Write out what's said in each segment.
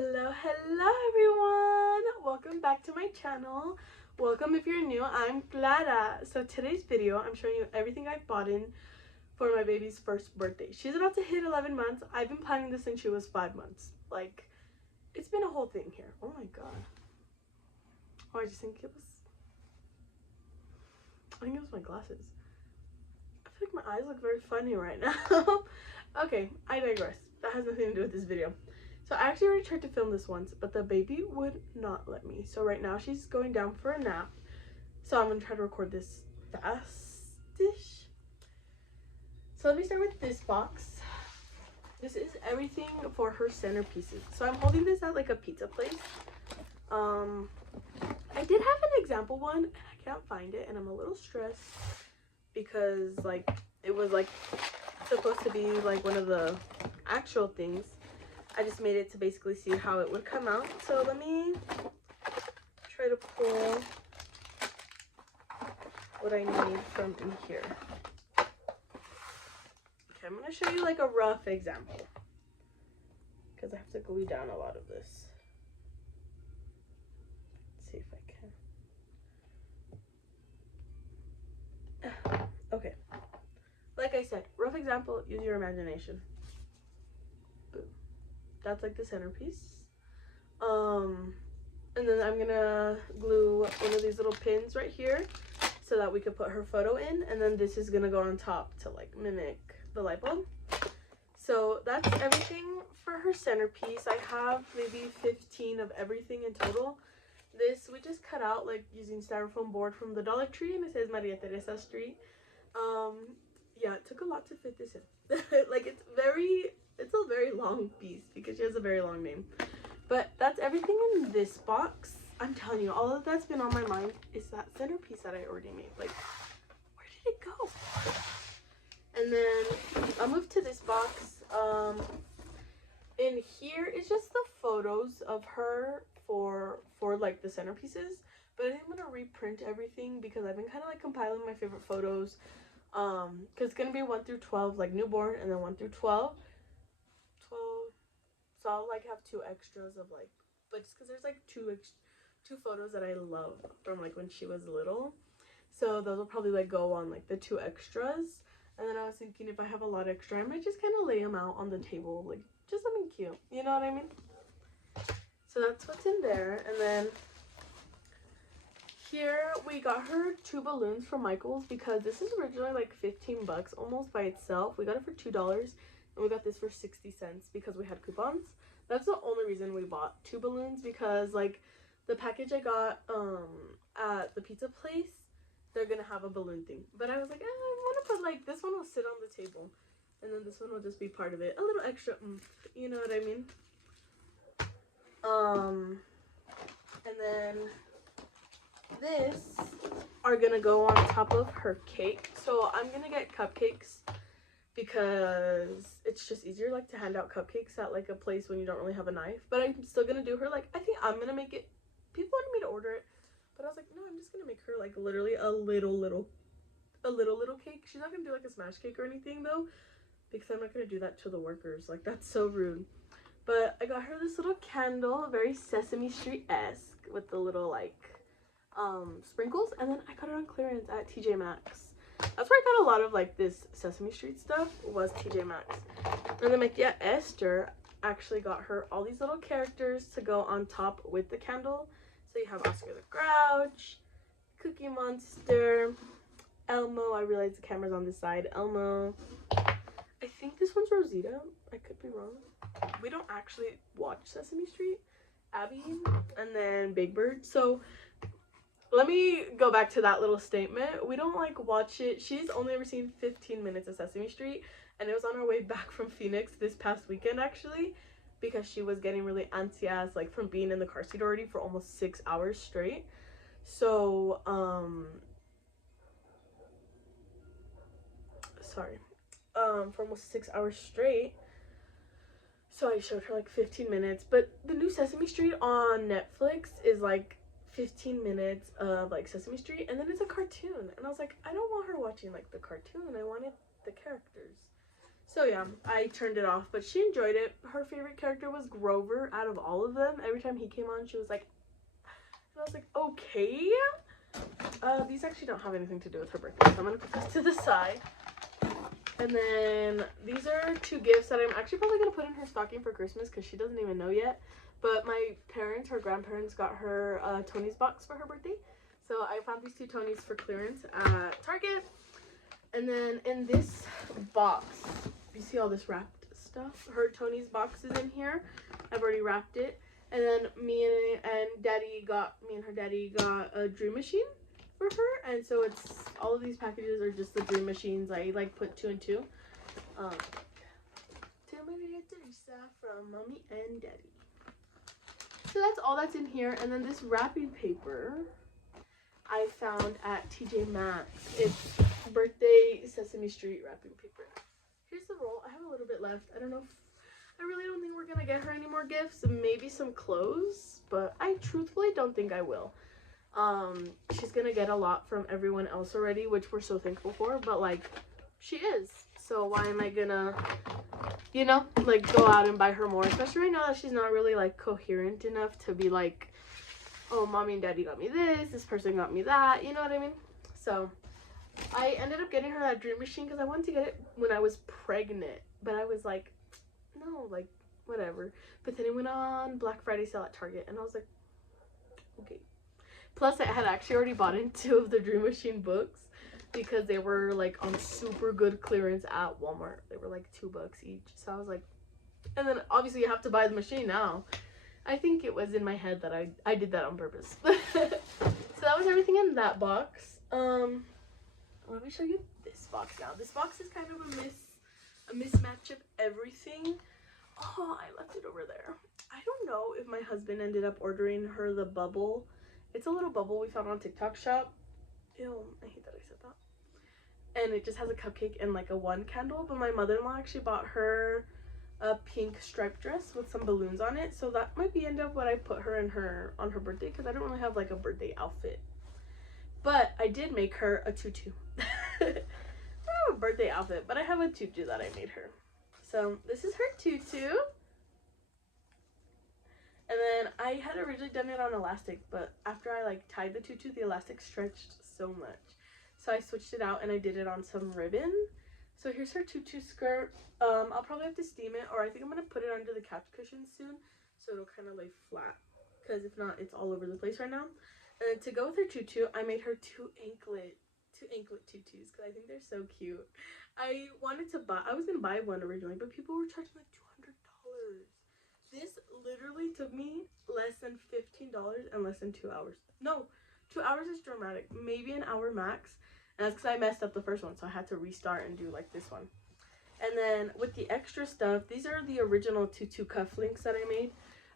Hello everyone! Welcome back to my channel. Welcome if you're new, I'm Clara. So today's video, I'm showing you everything I've bought in for my baby's first birthday. She's about to hit 11 months. I've been planning this since she was 5 months. Like, it's been a whole thing here. Oh my god. Oh, I think it was my glasses. I feel like my eyes look very funny right now. Okay, I digress. That has nothing to do with this video. So I actually already tried to film this once, but the baby would not let me. So right now she's going down for a nap. So I'm gonna try to record this fast-ish. So let me start with this box. This is everything for her centerpieces. So I'm holding this at like a pizza place. I did have an example one and I can't find it and I'm a little stressed because like it was like supposed to be like one of the actual things. I just made it to basically see how it would come out. So let me try to pull what I need from in here. Okay, I'm gonna show you like a rough example because I have to glue down a lot of this. Let's see if I can. Okay, like I said, rough example, use your imagination. Boom. That's like the centerpiece. And then I'm gonna glue one of these little pins right here so that we could put her photo in, and then this is gonna go on top to like mimic the light bulb. So that's everything for her centerpiece. I have maybe 15 of everything in total. This we just cut out like using styrofoam board from the Dollar Tree, and it says Maria Teresa Street. Yeah, it took a lot to fit this in. Like it's a very long piece because she has a very long name. But that's everything in this box. I'm telling you, all of that's been on my mind is that centerpiece that I already made. Like, where did it go? And then I'll move to this box. In here is just the photos of her for like the centerpieces. But I think I'm gonna reprint everything because I've been kind of like compiling my favorite photos. Because it's gonna be 1 through 12, like newborn, and then 1 through 12. So I'll like have 2 extras of like, but just because there's like two photos that I love from like when she was little, so those will probably like go on like the 2 extras. And then I was thinking if I have a lot extra, I might just kind of lay them out on the table, like just something cute, you know what I mean? So that's what's in there. And then here we got her 2 balloons from Michael's because this is originally like 15 bucks almost by itself. We got it for $2. And we got this for 60 cents because we had coupons. That's the only reason we bought 2 balloons, because like the package I got at the pizza place, they're gonna have a balloon thing. But I was like, I want to put like this one will sit on the table, and then this one will just be part of it. A little extra you know what I mean? And then this are gonna go on top of her cake. So I'm gonna get cupcakes because it's just easier like to hand out cupcakes at like a place when you don't really have a knife. But I'm still gonna do her like, I think I'm gonna make it, people wanted me to order it, but I was like, no, I'm just gonna make her like literally a little cake. She's not gonna do like a smash cake or anything though, because I'm not gonna do that to the workers. Like that's so rude. But I got her this little candle, very Sesame Street-esque with the little like sprinkles, and then I got it on clearance at TJ Maxx. That's where I got a lot of like this Sesame Street stuff, was TJ Maxx. And then my tia Esther actually got her all these little characters to go on top with the candle. So you have Oscar the Grouch, Cookie Monster, Elmo. I realize the camera's on this side. Elmo. I think this one's Rosita. I could be wrong. We don't actually watch Sesame Street. Abby, and then Big Bird. So let me go back to that little statement. We don't like watch it. She's only ever seen 15 minutes of Sesame Street, and it was on our way back from Phoenix this past weekend actually, because she was getting really antsy like from being in the car seat already for almost 6 hours straight. So for almost 6 hours straight. So I showed her like 15 minutes, but the new Sesame Street on Netflix is like 15 minutes of like Sesame Street, and then it's a cartoon, and I was like, I don't want her watching like the cartoon, I wanted the characters. So yeah, I turned it off, but she enjoyed it. Her favorite character was Grover out of all of them. Every time he came on, she was like, and I was like, okay. These actually don't have anything to do with her birthday, so I'm gonna put this to the side. And then these are 2 gifts that I'm actually probably gonna put in her stocking for Christmas because she doesn't even know yet. But my parents, her grandparents, got her Tony's box for her birthday. So I found these 2 Tonys for clearance at Target. And then in this box, you see all this wrapped stuff? Her Tony's box is in here. I've already wrapped it. And then me and her daddy got a Dream Machine for her. And so it's, all of these packages are just the Dream Machines. I like put 2 and 2. To Maria Teresa from Mommy and Daddy. So that's all that's in here. And then this wrapping paper I found at TJ Maxx. It's birthday Sesame Street wrapping paper. Here's the roll. I have a little bit left. I really don't think we're gonna get her any more gifts. Maybe some clothes, but I truthfully don't think I will. She's gonna get a lot from everyone else already, which we're so thankful for, but like, she is. So why am I gonna, you know, like go out and buy her more, especially right now that she's not really like coherent enough to be like, oh, mommy and daddy got me this person got me that, you know what I mean? So I ended up getting her that Dream Machine because I wanted to get it when I was pregnant, but I was like, no, like whatever. But then it went on Black Friday sale at Target, and I was like, okay. Plus I had actually already bought in 2 of the Dream Machine books because they were like on super good clearance at Walmart. They were like $2 each. So I was like, and then obviously you have to buy the machine now. I think it was in my head that I did that on purpose. So that was everything in that box. Let me show you this box now. This box is kind of a mismatch of everything. Oh, I left it over there. I don't know if my husband ended up ordering her the bubble. It's a little bubble we found on TikTok shop. Ew, I hate that I said that. And it just has a cupcake and like a 1 candle. But my mother-in-law actually bought her a pink striped dress with some balloons on it. So that might be end up what I put her in on her birthday, because I don't really have like a birthday outfit. But I did make her a tutu. I don't have a birthday outfit, but I have a tutu that I made her. So this is her tutu. And then I had originally done it on elastic, but after I like tied the tutu, the elastic stretched so much. So I switched it out and I did it on some ribbon. So here's her tutu skirt. I'll probably have to steam it, or I think I'm gonna put it under the couch cushions soon, so it'll kind of lay flat, because if not, it's all over the place right now. And then to go with her tutu, I made her two anklet tutus, because I think they're so cute. I was gonna buy one originally, but people were charging like $200. This literally took me less than $15 and less than 2 hours. No, 2 hours is dramatic. Maybe an hour max. And that's because I messed up the first one, so I had to restart and do like this one. And then with the extra stuff, these are the original tutu cufflinks that I made.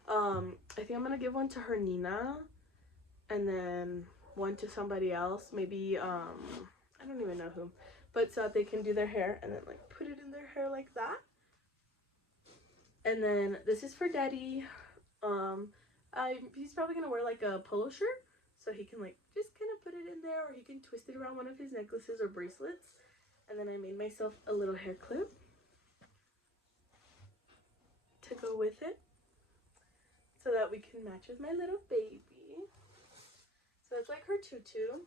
I think I'm gonna give one to her Nina, and then one to somebody else. Maybe I don't even know who, but so that they can do their hair and then like put it in their hair like that. And then this is for Daddy. He's probably gonna wear like a polo shirt, so he can like just kind of put it in there, or he can twist it around one of his necklaces or bracelets. And then I made myself a little hair clip to go with it, so that we can match with my little baby. So it's like her tutu.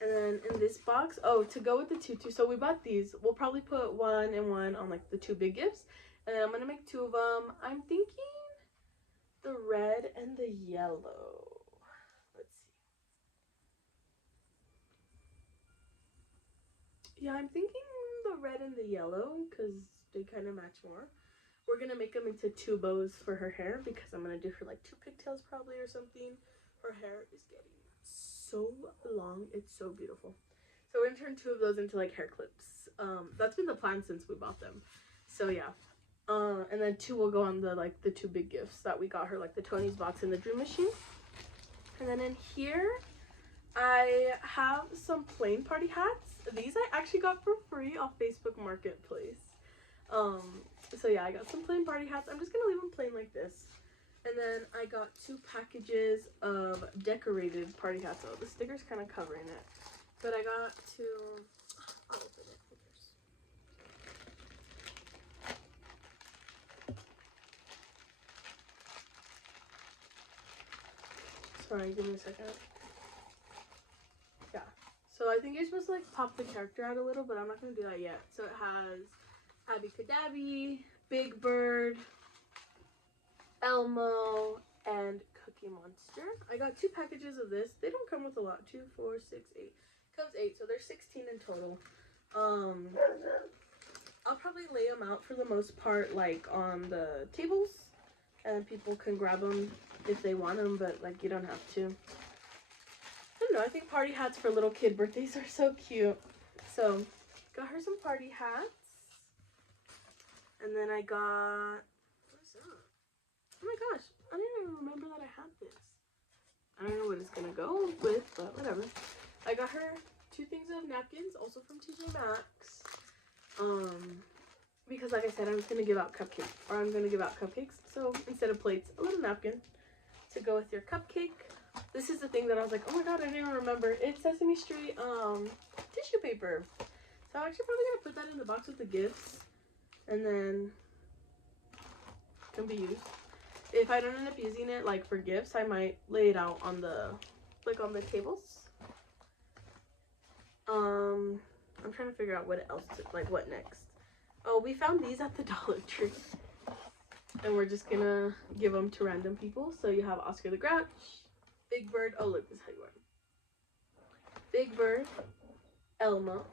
And then in this box, oh, to go with the tutu, so we bought these. We'll probably put 1 and 1 on like the 2 big gifts. And then I'm gonna make 2 of them. I'm thinking the red and the yellow. Let's see. Yeah, I'm thinking the red and the yellow because they kind of match more. We're gonna make them into 2 bows for her hair, because I'm gonna do her like 2 pigtails probably or something. Her hair is getting so long. It's so beautiful. So we're gonna turn 2 of those into like hair clips. That's been the plan since we bought them. So yeah. And then 2 will go on the 2 big gifts that we got her, like the Tony's box and the Dream Machine. And then in here, I have some plain party hats. These I actually got for free off Facebook Marketplace. So yeah, I got some plain party hats. I'm just gonna leave them plain like this. And then I got 2 packages of decorated party hats. Oh, the sticker's kind of covering it. But I got 2. I'll open it. Sorry, give me a second. Yeah. So I think you're supposed to like pop the character out a little, but I'm not gonna do that yet. So it has Abby Cadabby, Big Bird, Elmo, and Cookie Monster. I got 2 packages of this. They don't come with a lot. 2, 4, 6, 8. Comes 8, so there's 16 in total. I'll probably lay them out for the most part, like on the tables, and people can grab them if they want them, but like you don't have to. I don't know. I think party hats for little kid birthdays are so cute. So got her some party hats, and then I got, what is that? Oh my gosh, I didn't even remember that I had this. I don't know what it's gonna go with, but whatever. I got her 2 things of napkins, also from TJ Maxx. Because like I said, I'm gonna give out cupcakes. So instead of plates, a little napkin to go with your cupcake. This is the thing that I was like, oh my god, I didn't even remember. It's Sesame Street tissue paper. So I'm actually probably gonna put that in the box with the gifts, and then it can be used. If I don't end up using it like for gifts, I might lay it out on the tables. I'm trying to figure out what else what next. Oh, we found these at the Dollar Tree, and we're just gonna give them to random people. So you have Oscar the Grouch, Big Bird. Oh look, this is how you wear them. Big Bird, Elmo.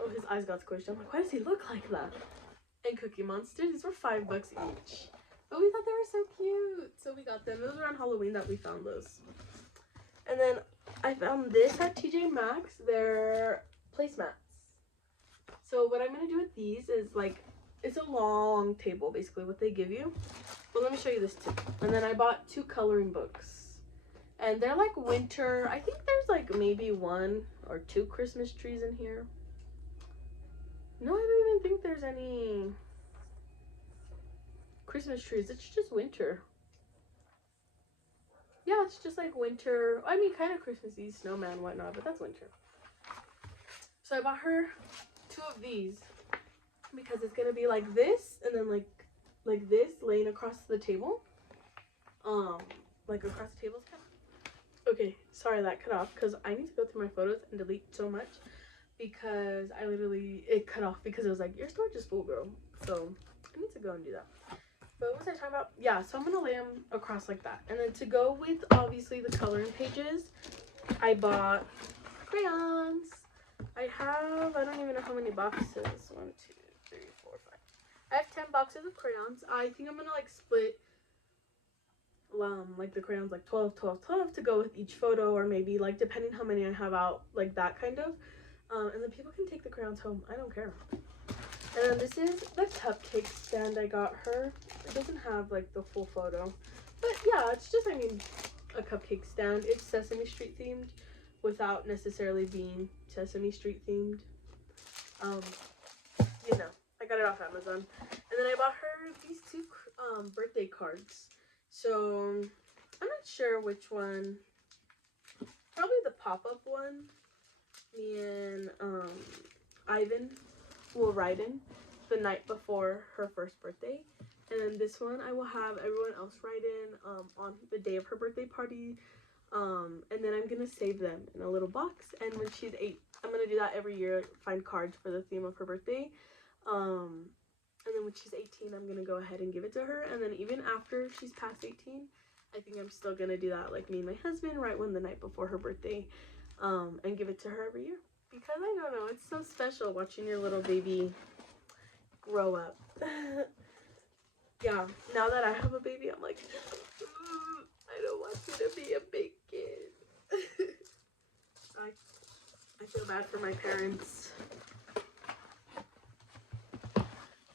Oh, his eyes got squished. I'm like, why does he look like that? And Cookie Monster. These were $5 each. But we thought they were so cute, so we got them. It was around Halloween that we found those. And then I found this at TJ Maxx. They're placemats. So what I'm going to do with these is, like, it's a long table, basically, what they give you. But let me show you this too. And then I bought 2 coloring books. And they're like winter. I think there's like maybe 1 or 2 Christmas trees in here. No, I don't even think there's any Christmas trees. It's just winter. Yeah, it's just like winter. I mean, kind of Christmassy, snowman, whatnot, but that's winter. So I bought her 2 of these because it's gonna be like this, and then like this laying across the table. Like across the table. Okay, sorry that cut off because I need to go through my photos and delete so much because it cut off because it was like, your storage is full, girl. So I need to go and do that. But what was I talking about? Yeah, so I'm gonna lay them across like that. And then to go with obviously the coloring pages, I bought crayons. I don't even know how many boxes. 1, 2, 3, 4, 5. I have 10 boxes of crayons. I think I'm gonna like split like the crayons like 12, 12, 12 to go with each photo, or maybe like depending how many I have out, like that kind of. And then people can take the crayons home. I don't care. And then this is the cupcake stand I got her. It doesn't have like the full photo, but yeah, it's just, I mean, a cupcake stand. It's Sesame Street themed without necessarily being Sesame Street themed. You know, I got it off Amazon. And then I bought her these 2 birthday cards. So I'm not sure which one. Probably the pop-up one. Me and Ivan will write in the night before her first birthday, and then this one I will have everyone else write in on the day of her birthday party, and then I'm gonna save them in a little box, and when she's 8, I'm gonna do that every year, find cards for the theme of her birthday, and then when she's 18 I'm gonna go ahead and give it to her, and then even after she's past 18 I think I'm still gonna do that, like me and my husband, write one the night before her birthday, and give it to her every year. Because I don't know, it's so special watching your little baby grow up. Yeah, now that I have a baby, I'm like, I don't want you to be a big kid. I feel bad for my parents.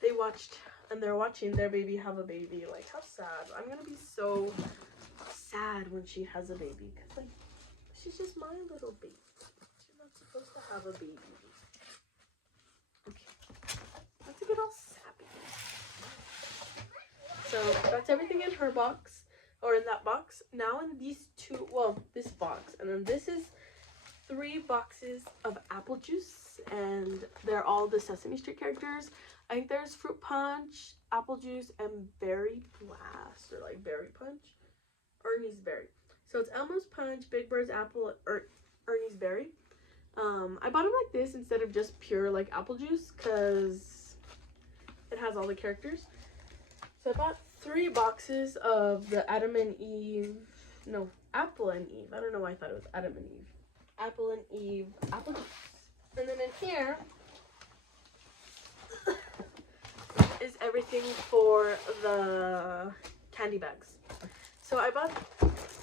They watched, and they're watching their baby have a baby. Like, how sad. I'm gonna be so sad when she has a baby. Because, like, she's just my little baby. Supposed to have a baby. Okay, not to get all sappy. So that's everything in her box, or in that box. Now in these 2, well, this box, and then this is 3 boxes of apple juice, and they're all the Sesame Street characters. I think there's Fruit Punch, Apple Juice, and Berry Blast, or like Berry Punch, or Ernie's Berry. So it's Elmo's Punch, Big Bird's Apple, Ernie's Berry. I bought them like this instead of just pure like apple juice because it has all the characters. So I bought 3 boxes of the Adam and Eve, no, Apple and Eve. I don't know why I thought it was Adam and Eve. Apple and Eve apple juice. And then in here is everything for the candy bags. So I bought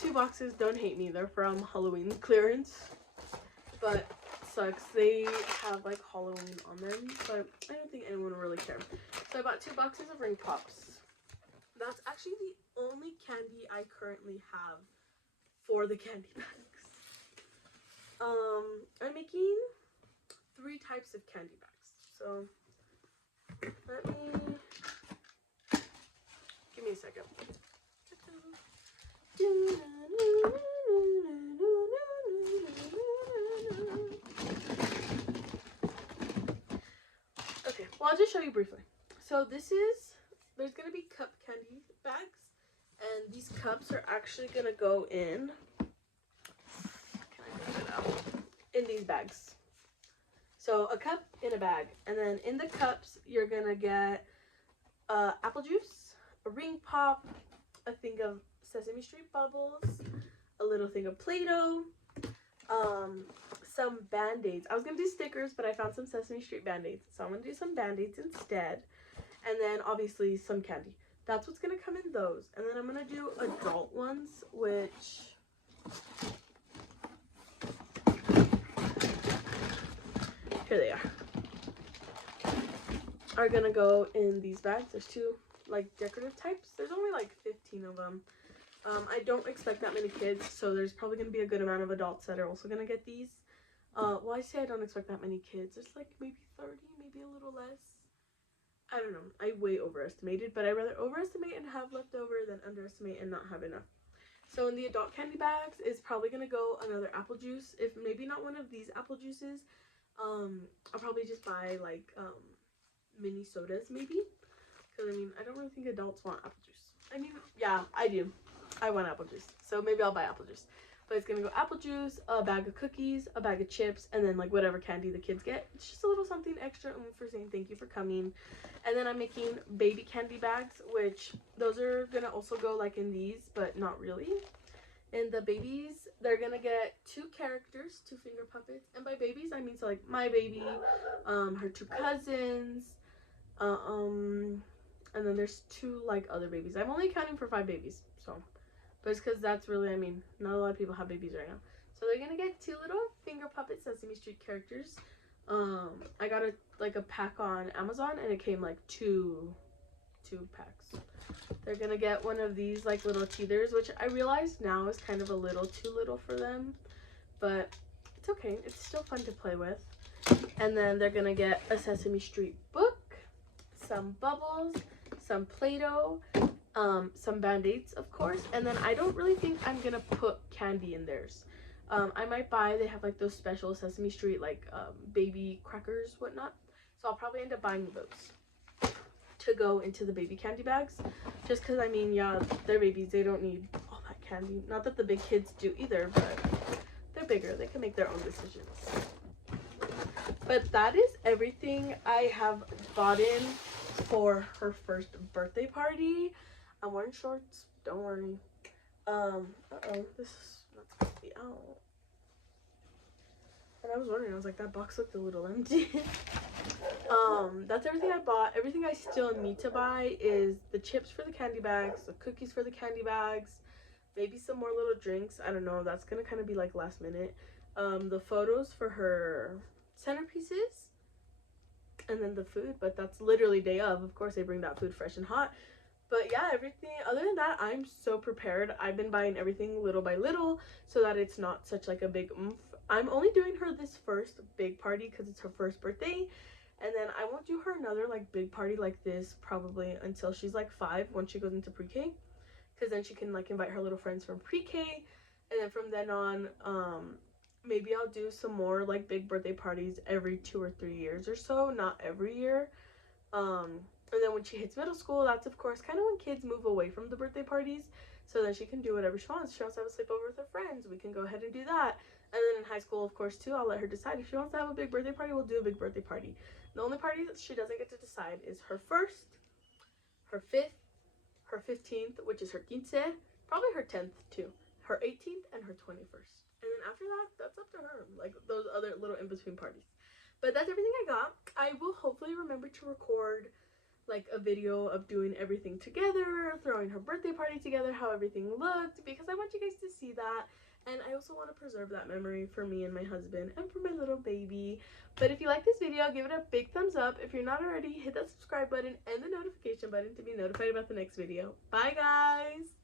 2 boxes. Don't hate me, they're from Halloween clearance, but sucks. They have like Halloween on them, but I don't think anyone will really care. So I bought 2 boxes of ring pops. That's actually the only candy I currently have for the candy bags. I'm making 3 types of candy bags. So let me, give me a second. Okay, well, I'll just show you briefly. So this is, there's going to be cup candy bags, and these cups are actually going to go in, can I bring it out? In these bags. So a cup in a bag, and then in the cups, you're going to get apple juice, a ring pop, a thing of Sesame Street bubbles, a little thing of Play-Doh, some Band-Aids. I was going to do stickers, but I found some Sesame Street Band-Aids, so I'm going to do some Band-Aids instead. And then obviously some candy. That's what's going to come in those. And then I'm going to do adult ones, which here they are going to go in these bags. There's 2 like decorative types. There's only like 15 of them. I don't expect that many kids, so there's probably going to be a good amount of adults that are also going to get these. Well, I say I don't expect that many kids. There's like maybe 30, maybe a little less. I don't know. I way overestimated, but I'd rather overestimate and have leftover than underestimate and not have enough. So in the adult candy bags is probably going to go another apple juice. If maybe not one of these apple juices, I'll probably just buy like mini sodas maybe. Because I mean, I don't really think adults want apple juice. I mean, yeah, I do. I want apple juice. So maybe I'll buy apple juice. But it's going to go apple juice, a bag of cookies, a bag of chips, and then like whatever candy the kids get. It's just a little something extra for saying thank you for coming. And then I'm making baby candy bags, which those are going to also go like in these, but not really. And the babies, they're going to get 2 characters, 2 finger puppets. And by babies, I mean so like my baby, her 2 cousins, and then there's 2 like other babies. I'm only accounting for 5 babies, so. But it's because that's really, I mean, not a lot of people have babies right now. So they're going to get 2 little finger puppet Sesame Street characters. I got a pack on Amazon, and it came like 2 packs. They're going to get one of these like little teethers, which I realize now is kind of a little too little for them. But it's okay. It's still fun to play with. And then they're going to get a Sesame Street book, some bubbles, some Play-Doh, some Band-Aids, of course, and then I don't really think I'm gonna put candy in theirs. I might buy, they have like those special Sesame Street like baby crackers, whatnot, so I'll probably end up buying those to go into the baby candy bags, just because I mean, yeah, they're babies, they don't need all that candy. Not that the big kids do either, but they're bigger, they can make their own decisions. But that is everything I have bought in for her first birthday party. I'm wearing shorts, don't worry. This is not supposed to be out. And I was wondering, I was like, that box looked a little empty. That's everything I bought. Everything I still need to buy is the chips for the candy bags, the cookies for the candy bags, maybe some more little drinks. I don't know, that's gonna kind of be like last minute. The photos for her centerpieces, and then the food, but that's literally day of course they bring that food fresh and hot. But yeah, everything other than that, I'm so prepared. I've been buying everything little by little so that it's not such like a big oomph. I'm only doing her this first big party because it's her first birthday, and then I won't do her another like big party like this probably until she's like 5, once she goes into pre-K, because then she can like invite her little friends from pre-K, and then from then on maybe I'll do some more like big birthday parties every 2 or 3 years or so, not every year. And then when she hits middle school, that's of course kind of when kids move away from the birthday parties, so then she can do whatever she wants. If she wants to have a sleepover with her friends, we can go ahead and do that. And then in high school, of course, too, I'll let her decide. If she wants to have a big birthday party, we'll do a big birthday party. The only party that she doesn't get to decide is her 1st, her 5th, her 15th, which is her quince, probably her 10th too, her 18th, and her 21st. And then after that, that's up to her, like those other little in-between parties. But that's everything I got. I will hopefully remember to record like a video of doing everything together, throwing her birthday party together, how everything looked, because I want you guys to see that. And I also want to preserve that memory for me and my husband and for my little baby. But if you like this video, give it a big thumbs up. If you're not already, hit that subscribe button and the notification button to be notified about the next video. Bye guys!